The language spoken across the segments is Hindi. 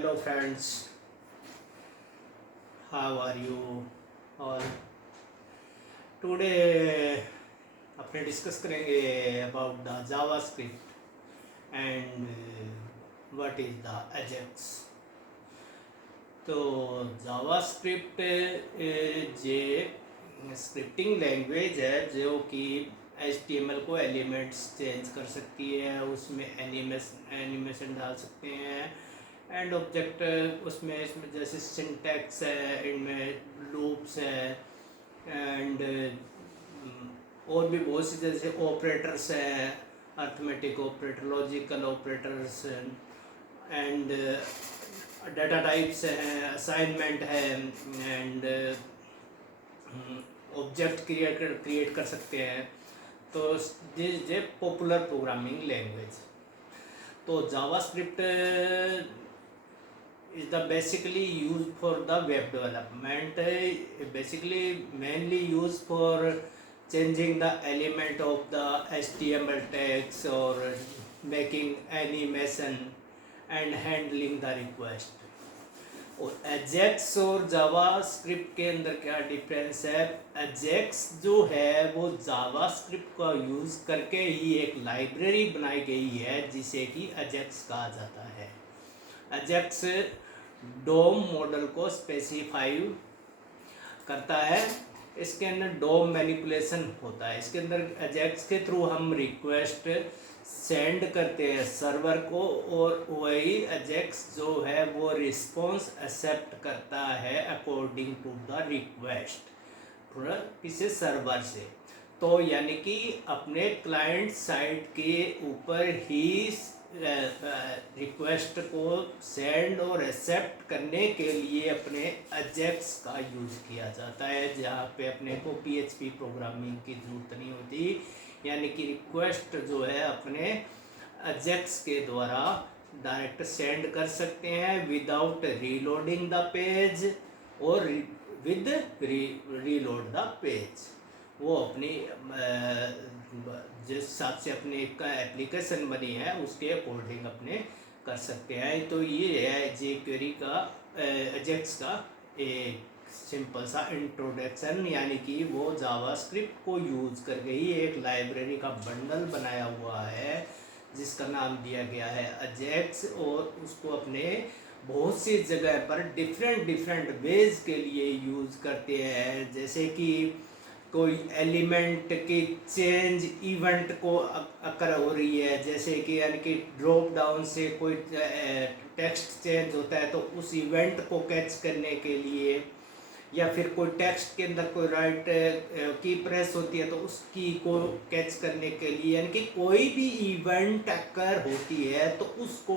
Hello friends, how are you all? Today अपने डिस्कस करेंगे about the JavaScript and what is the Ajax. तो जावास्क्रिप्ट जे स्क्रिप्टिंग लैंग्वेज है जो कि HTML को एलिमेंट्स चेंज कर सकती है, उसमें एनिमेशन डाल सकते हैं एंड ऑब्जेक्ट इसमें जैसे सिंटैक्स है, इनमें लूप्स है एंड और भी बहुत सी जैसे ऑपरेटर्स हैं, arithmetic operator, logical operators and data types हैं, असाइनमेंट है एंड ऑब्जेक्ट क्रिएट कर सकते हैं। तो this is popular programming language. तो JavaScript is the basically used for the web development, basically mainly used for changing the element of the HTML tags or making animation and handling the request। और अजेक्स और जावास्क्रिप्ट के अंदर क्या डिफरेंस है? अजेक्स जो है वो जावास्क्रिप्ट का यूज़ करके ही एक लाइब्रेरी बनाई गई है जिसे कि अजेक्स कहा जाता है। अजेक्स डोम मॉडल को स्पेसिफाई करता है, इसके अंदर डोम मैनिपुलेशन होता है। इसके अंदर अजेक्स के थ्रू हम रिक्वेस्ट सेंड करते हैं सर्वर को और वही अजेक्स जो है वो रिस्पॉन्स एक्सेप्ट करता है अकॉर्डिंग टू द रिक्वेस्ट किसी सर्वर से। तो यानी कि अपने क्लाइंट साइड के ऊपर ही रिक्वेस्ट को सेंड और एक्सेप्ट करने के लिए अपने अजेक्स का यूज़ किया जाता है, जहाँ पे अपने को PHP प्रोग्रामिंग की ज़रूरत नहीं होती। यानी कि रिक्वेस्ट जो है अपने अजेक्स के द्वारा डायरेक्ट सेंड कर सकते हैं विदाउट रीलोडिंग द पेज और विद रीलोड द पेज। वो अपनी जिस हिसाब से अपने का एप्लीकेशन बनी है उसके अकॉर्डिंग अपने कर सकते हैं। तो ये है jQuery का अजेक्स का एक सिंपल सा इंट्रोडक्शन, यानी कि वो जावास्क्रिप्ट को यूज़ करके ही एक लाइब्रेरी का बंडल बनाया हुआ है जिसका नाम दिया गया है अजेक्स, और उसको अपने बहुत सी जगह पर डिफरेंट वेज के लिए यूज़ करते हैं। जैसे कि कोई एलिमेंट की चेंज इवेंट को अकर हो रही है, जैसे कि यानी कि ड्रॉप डाउन से कोई टेक्स्ट चेंज होता है तो उस इवेंट को कैच करने के लिए, या फिर कोई टेक्स्ट के अंदर कोई राइट की प्रेस होती है तो उस की को कैच करने के लिए, यानी कि कोई भी इवेंट अकर होती है तो उसको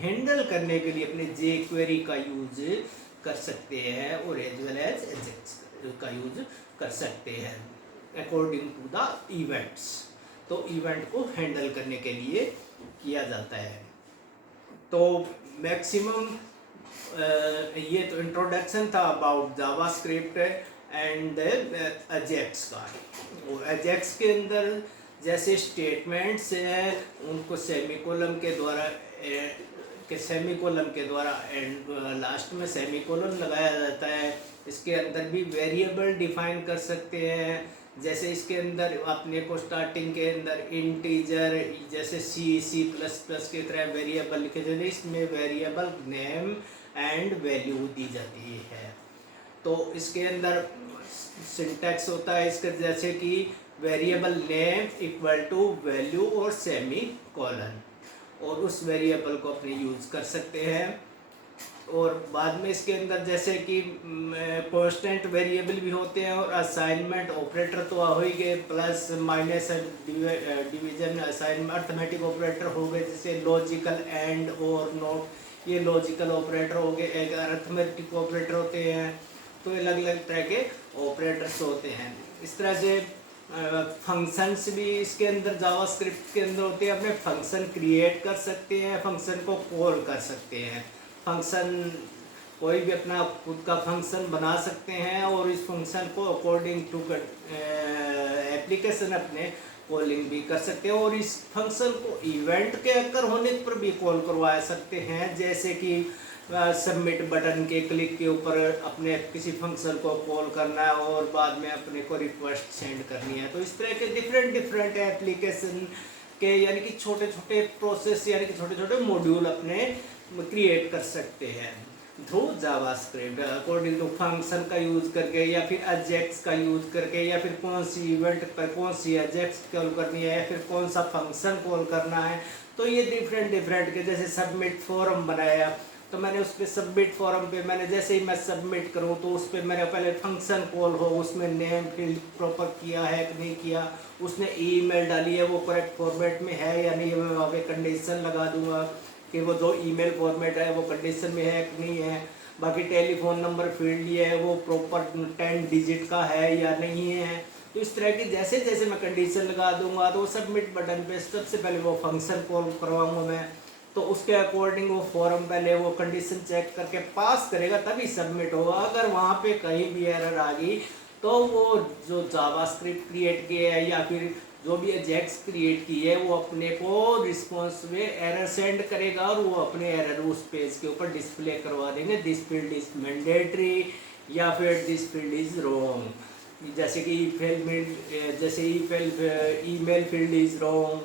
हैंडल करने के लिए अपने jQuery का यूज कर सकते हैं और एज वेल एज अजेक्स का यूज कर सकते हैं अकॉर्डिंग टू द इवेंट्स। तो इवेंट को हैंडल करने के लिए किया जाता है। तो मैक्सिमम ये तो इंट्रोडक्शन था अबाउट जावास्क्रिप्ट एंड अजेक्स का। और अजेक्स के अंदर जैसे स्टेटमेंट्स हैं उनको सेमीकोलन के द्वारा एंड लास्ट में सेमीकोलन लगाया जाता है। इसके अंदर भी वेरिएबल डिफाइन कर सकते हैं, जैसे इसके अंदर अपने को स्टार्टिंग के अंदर इंटीजर जैसे C++ के तरह वेरिएबल लिखे जाते हैं, इसमें वेरिएबल नेम एंड वैल्यू दी जाती है। तो इसके अंदर सिंटैक्स होता है इसके, जैसे कि variable name equal to value और सेमीकोलन, और उस वेरिएबल को अपने यूज़ कर सकते हैं। और बाद में इसके अंदर जैसे कि कांस्टेंट वेरिएबल भी होते हैं और असाइनमेंट ऑपरेटर तो हो ही गए, plus minus division assignment arithmetic operator हो गए, जैसे लॉजिकल एंड और नॉट, ये लॉजिकल ऑपरेटर हो गए, एक अर्थमेटिक ऑपरेटर होते हैं। तो अलग अलग तरह के ऑपरेटर्स होते हैं। इस तरह से फंक्शंस भी इसके अंदर जावास्क्रिप्ट के अंदर होते हैं, अपने फंक्शन क्रिएट कर सकते हैं, फंक्शन को कॉल कर सकते हैं। फंक्शन कोई भी अपना खुद का फंक्शन बना सकते हैं और इस फंक्शन को अकॉर्डिंग टू एप्लीकेशन अपने कॉलिंग भी कर सकते हैं, और इस फंक्शन को इवेंट के अकर होने पर भी कॉल करवा सकते हैं। जैसे कि सबमिट बटन के क्लिक के ऊपर अपने किसी फंक्शन को कॉल करना है और बाद में अपने को रिक्वेस्ट सेंड करनी है। तो इस तरह के डिफरेंट डिफरेंट एप्लीकेशन के यानी कि छोटे छोटे प्रोसेस यानी कि छोटे छोटे मॉड्यूल अपने क्रिएट कर सकते हैं through JavaScript according to function का यूज़ करके या फिर अजेक्स का यूज़ करके या फिर कौन सी इवेंट पर कौन सी अजेक्स कॉल करनी है या फिर कौन सा फंक्शन कॉल करना है। तो ये डिफरेंट डिफरेंट के जैसे सबमिट फॉर्म बनाया तो मैंने उस पर सबमिट फॉर्म पे मैंने जैसे ही मैं सबमिट करूँ तो उस पर मेरा पहले फंक्शन कॉल हो, उसमें नेम फील्ड प्रॉपर किया है कि नहीं किया, उसने ईमेल डाली है वो करेक्ट फॉर्मेट में है या नहीं, मैं वहाँ पे कंडीशन लगा दूंगा कि वो जो ईमेल फॉर्मेट है वो कंडीशन में है कि नहीं है। बाकी टेलीफोन नंबर फील्ड ये है वो प्रॉपर 10 डिजिट का है या नहीं है। तो इस तरह की जैसे जैसे मैं कंडीशन लगा दूंगा तो सबमिट बटन पे सबसे पहले वो फंक्शन कॉल करवाऊंगा मैं, तो उसके अकॉर्डिंग वो फॉर्म पहले वो कंडीशन चेक करके पास करेगा तभी सबमिट होगा। अगर वहाँ पे कहीं भी एरर आ गई तो वो जो जावास्क्रिप्ट क्रिएट किया है या फिर जो भी एजेक्स क्रिएट की है वो अपने को रिस्पॉन्स में एरर सेंड करेगा और वो अपने एरर उस पेज के ऊपर डिस्प्ले करवा देंगे, दिस फील्ड इज मैंडेटरी या फिर दिस फील्ड इज रॉन्ग। जैसे कि email field is wrong,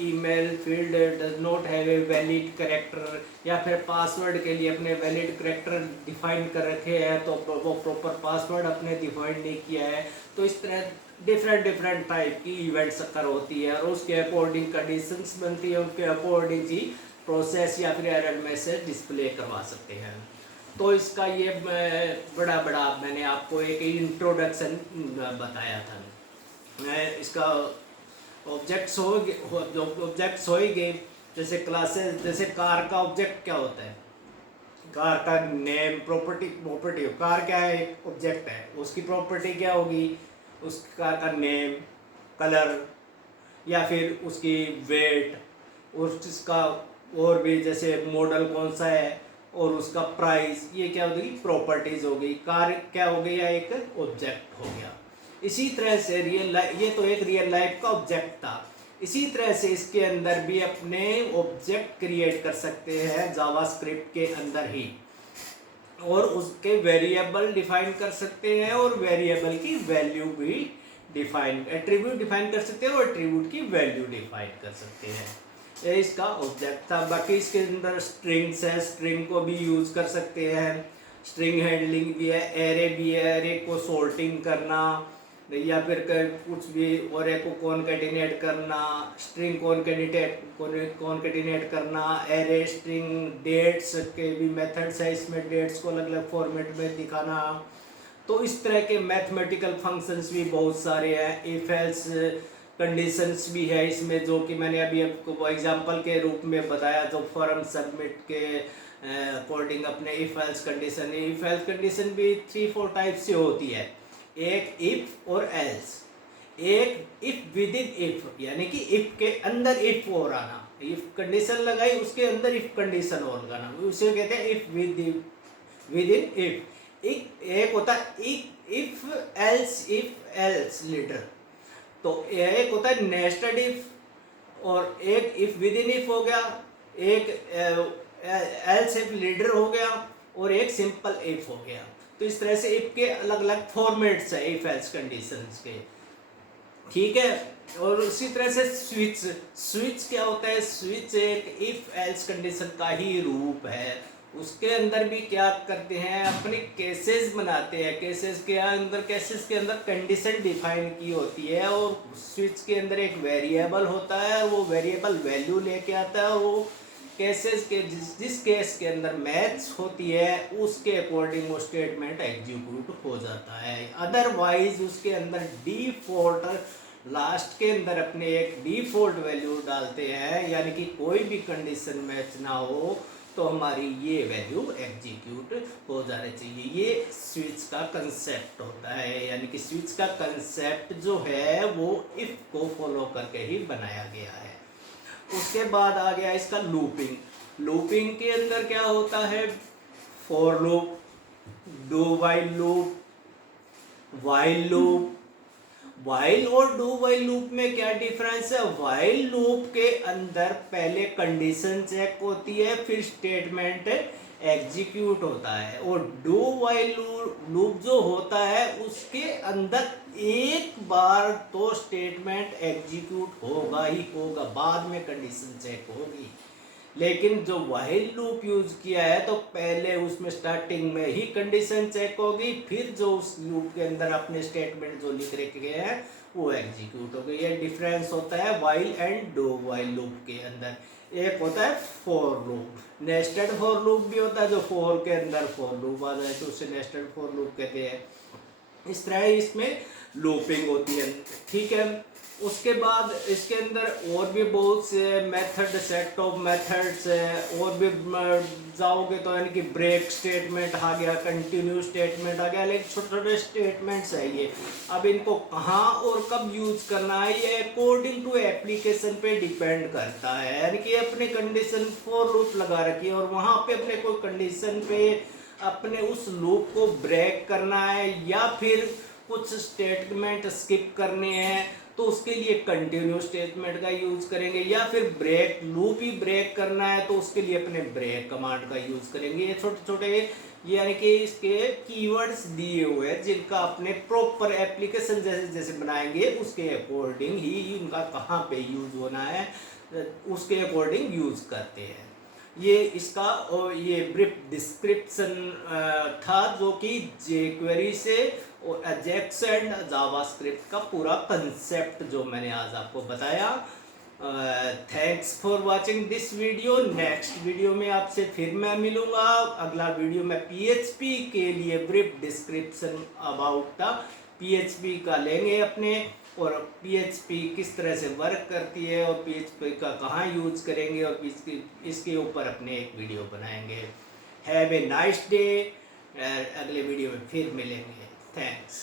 email field does not have a valid character, या फिर पासवर्ड के लिए अपने वैलिड करेक्टर डिफाइन कर रखे हैं तो वो प्रॉपर पासवर्ड अपने डिफाइन नहीं किया है। तो इस तरह डिफरेंट डिफरेंट टाइप की इवेंट्स अकर होती है और उसके अकॉर्डिंग कंडीशंस बनती है, उनके अकॉर्डिंग ही प्रोसेस या फिर एरर मैसेज डिस्प्ले करवा सकते हैं। तो इसका ये बड़ा मैंने आपको एक इंट्रोडक्शन बताया था। मैं इसका ऑब्जेक्ट्स हो ही गए, जैसे क्लासेस, जैसे कार का ऑब्जेक्ट क्या होता है, कार का नेम प्रॉपर्टी कार क्या है, एक ऑब्जेक्ट है, उसकी प्रॉपर्टी क्या होगी, उस कार का नेम, कलर या फिर उसकी वेट, उसका और भी जैसे मॉडल कौन सा है और उसका प्राइस, ये क्या होगी प्रॉपर्टीज हो गई। कार क्या हो गया, एक ऑब्जेक्ट हो गया। इसी तरह से ये तो एक रियल लाइफ का ऑब्जेक्ट था। इसी तरह से इसके अंदर भी अपने ऑब्जेक्ट क्रिएट कर सकते हैं जावास्क्रिप्ट के अंदर ही, और उसके वेरिएबल डिफाइन कर सकते हैं और वेरिएबल की वैल्यू भी डिफाइन, एट्रीब्यूट डिफाइन कर सकते हैं और एट्रीब्यूट की वैल्यू डिफाइन कर सकते हैं। ये इसका ऑब्जेक्ट था। बाकी इसके अंदर स्ट्रिंग्स है, स्ट्रिंग को भी यूज़ कर सकते हैं, स्ट्रिंग हैंडलिंग भी है, एरे भी है, एरे को सॉर्टिंग करना या फिर कुछ भी एरे को कॉन्कैटिनेट करना, स्ट्रिंग कॉन्कैटिनेट करना, एरे स्ट्रिंग डेट्स के भी मेथड्स है इसमें, डेट्स को अलग अलग फॉर्मेट में दिखाना। तो इस तरह के मैथमेटिकल फंक्शंस भी बहुत सारे हैं। इफ एल्स कंडीशंस भी है इसमें, जो कि मैंने अभी आपको एग्जांपल के रूप में बताया, जो फॉर्म सबमिट के अकॉर्डिंग अपने इफ एल्स कंडीशन भी 3-4 टाइप से होती है। एक इफ और एल्स, एक इफ विद इन इफ यानी कि इफ के अंदर इफ और आना, इफ कंडीशन लगाई उसके अंदर इफ कंडीशन और लगाना, उसे कहते हैं इफ विद इन इफ। एक होता है इफ एल्स लीडर, तो एक होता है नेस्टेड इफ, और एक इफ विद इन इफ हो गया, एक एल्स इफ लीडर हो गया और एक सिंपल इफ हो गया। तो इस तरह से इफ के अलग अलग फॉर्मेट्स है इफ एल्स कंडीशंस के, ठीक है। और उसी तरह से स्विच क्या होता है, स्विच एक इफ एल्स कंडीशन का ही रूप है। उसके अंदर भी क्या करते हैं, अपने केसेस बनाते हैं, केसेस के अंदर कंडीशन डिफाइन की होती है और स्विच के अंदर एक वेरिएबल होता है, वो वेरिएबल वैल्यू लेके आता है और वो केसेस के जिस केस के अंदर मैच होती है उसके अकॉर्डिंग वो स्टेटमेंट एग्जीक्यूट हो जाता है। अदरवाइज उसके अंदर डिफॉल्ट लास्ट के अंदर अपने एक डिफॉल्ट वैल्यू डालते हैं, यानी कि कोई भी कंडीशन मैच ना हो तो हमारी ये वैल्यू एग्जीक्यूट हो जानी चाहिए। ये स्विच का कंसेप्ट होता है, यानी कि स्विच का कंसेप्ट जो है वो इफ को फॉलो करके ही बनाया गया है। उसके बाद आ गया इसका लूपिंग के अंदर क्या होता है, for loop, do while loop, while loop, while और डू वाइल लूप में क्या डिफरेंस है? वाइल लूप के अंदर पहले कंडीशन चेक होती है, फिर स्टेटमेंट एग्जीक्यूट होता है, और डू वाइल लूप जो होता है उसके अंदर एक बार तो स्टेटमेंट एग्जीक्यूट होगा ही होगा, बाद में कंडीशन चेक होगी। लेकिन जो व्हाइल लूप यूज किया है तो पहले उसमें स्टार्टिंग में ही कंडीशन चेक होगी, फिर जो उस लूप के अंदर अपने स्टेटमेंट जो लिख रखे गए हैं वो एग्जीक्यूट होगी। ये डिफरेंस होता है while and do while loop के अंदर। एक होता है for loop, nested for loop भी होता है, जो फॉर के अंदर फॉर लूप आ जाए तो उसे नेस्टेड फॉर लूप कहते हैं। इस तरह इसमें लूपिंग होती है, ठीक है। उसके बाद इसके अंदर और भी बहुत से मेथड, सेट ऑफ मेथड्स है, और भी जाओगे तो यानी कि ब्रेक स्टेटमेंट आ गया, कंटिन्यू स्टेटमेंट आ गया, लेकिन छोटे छोटे स्टेटमेंट्स है ये। अब इनको कहाँ और कब यूज करना है ये अकॉर्डिंग टू एप्लीकेशन पे डिपेंड करता है, यानी कि अपने कंडीशन फॉर लूप लगा रखी है और वहाँ पे अपने कोई कंडीशन पे अपने उस लूप को ब्रेक करना है या फिर कुछ स्टेटमेंट स्किप करने हैं तो उसके लिए कंटिन्यू स्टेटमेंट का यूज करेंगे, या फिर ब्रेक लूप ही ब्रेक करना है तो उसके लिए अपने ब्रेक कमांड का यूज करेंगे। ये छोटे छोटे यानी कि इसके कीवर्ड्स दिए हुए हैं जिनका अपने प्रॉपर एप्लीकेशन जैसे जैसे बनाएंगे उसके अकॉर्डिंग ही उनका कहाँ पे यूज होना है उसके अकॉर्डिंग यूज करते हैं। ये इसका ये ब्रीफ डिस्क्रिप्शन था जो कि jQuery से और अजेक्स एंड जावास्क्रिप्ट का पूरा कंसेप्ट जो मैंने आज आपको बताया। Thanks for watching this video. Next video में आपसे फिर मैं मिलूंगा। अगला वीडियो में PHP के लिए brief description about the PHP का लेंगे अपने, और PHP किस तरह से वर्क करती है और PHP का कहाँ यूज करेंगे और इसके ऊपर अपने एक वीडियो बनाएंगे। Have a nice day. अगले वीडियो में फिर मिलेंगे। थैंक्स।